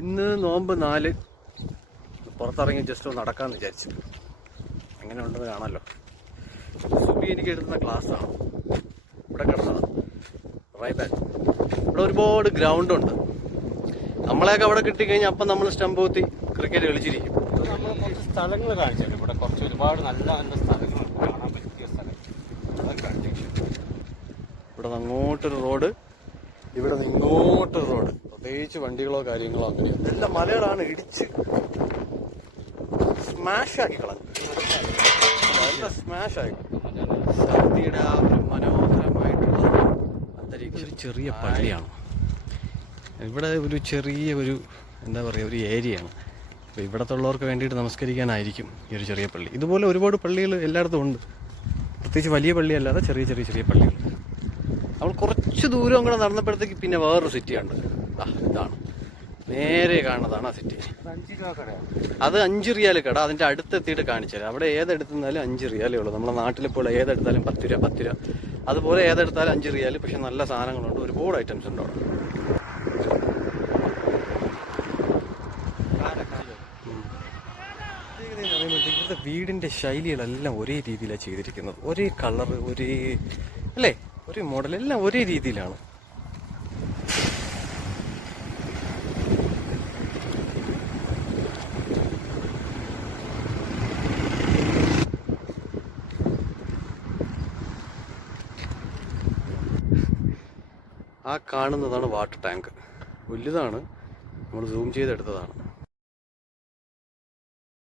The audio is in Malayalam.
ഇന്ന് നോമ്പ് 4 പുറത്തിറങ്ങി ജസ്റ്റ് ഒന്ന് നടക്കാമെന്ന് വിചാരിച്ചു. എങ്ങനെ ഉണ്ടെന്ന് കാണാമല്ലോ. സുബി എനിക്ക് എടുക്കുന്ന ക്ലാസ്സാണ്. ഇവിടെ കിടന്നതാണ് റൈബാൻ. ഇവിടെ ഒരുപാട് ഗ്രൗണ്ടുണ്ട്. നമ്മളെയൊക്കെ അവിടെ കിട്ടിക്കഴിഞ്ഞാൽ അപ്പം നമ്മൾ സ്റ്റംപ് കുത്തി ക്രിക്കറ്റ് കളിച്ചിരിക്കും. നമ്മൾ കുറച്ച് സ്ഥലങ്ങൾ കാണിച്ചിട്ടുണ്ട്. ഇവിടെ കുറച്ച് ഒരുപാട് നല്ല നല്ല സ്ഥലങ്ങൾ കാണാൻ പറ്റിയ സ്ഥലം അതൊക്കെ കാണിച്ചു. ഇവിടെ നിന്ന് അങ്ങോട്ടൊരു റോഡ്, ഇവിടെ നിന്ന് ഇങ്ങോട്ടൊരു റോഡ്. പ്രത്യേകിച്ച് വണ്ടികളോ കാര്യങ്ങളോ അങ്ങനെയോ. ഇതെല്ലാം മലകളാണ് ഇടിച്ച് സ്മാഷാക്കി കളഞ്ഞു. നല്ല സ്മാഷായി. സൗദിയുടെ ആ ഒരു മനോഹരമായിട്ടുള്ള അന്തരീക്ഷം. ഒരു ചെറിയ പള്ളിയാണ് ഇവിടെ. ഒരു ചെറിയ എന്താ പറയുക, ഒരു ഏരിയയാണ്. അപ്പോൾ ഇവിടത്തുള്ളവർക്ക് വേണ്ടിയിട്ട് നമസ്കരിക്കാനായിരിക്കും ഈ ഒരു ചെറിയ പള്ളി. ഇതുപോലെ ഒരുപാട് പള്ളികൾ എല്ലായിടത്തും ഉണ്ട്. പ്രത്യേകിച്ച് വലിയ പള്ളിയല്ലാതെ ചെറിയ ചെറിയ ചെറിയ പള്ളികൾ. നമ്മൾ കുറച്ച് ദൂരം കൂടെ നടന്നപ്പോഴത്തേക്ക് പിന്നെ വേറൊരു സിറ്റിയുണ്ട്. ഇതാണ് നേരെ കാണുന്നതാണ് ആ സിറ്റി. അത് 5 റിയാൽ കട. അതിൻ്റെ അടുത്തെത്തിയിട്ട് കാണിച്ചാൽ അവിടെ ഏതെടുത്താലും 5 റിയാലേ ഉള്ളൂ. നമ്മുടെ നാട്ടിലിപ്പോൾ ഏതെടുത്താലും 10 രൂപ. അതുപോലെ ഏതെടുത്താലും 5 റിയാൽ. പക്ഷെ നല്ല സാധനങ്ങളുണ്ട്, ഒരുപാട് ഐറ്റംസ് ഉണ്ട് അവിടെ. ഇവിടുത്തെ വീടിൻ്റെ ശൈലികളെല്ലാം ഒരേ രീതിയിലാണ് ചെയ്തിരിക്കുന്നത്. ഒരേ കളർ, ഒരേ മോഡൽ, എല്ലാം ഒരേ രീതിയിലാണ്. ആ കാണുന്നതാണ് വാട്ടർ ടാങ്ക്. വലുതാണ്, നമ്മൾ സൂം ചെയ്തെടുത്തതാണ്.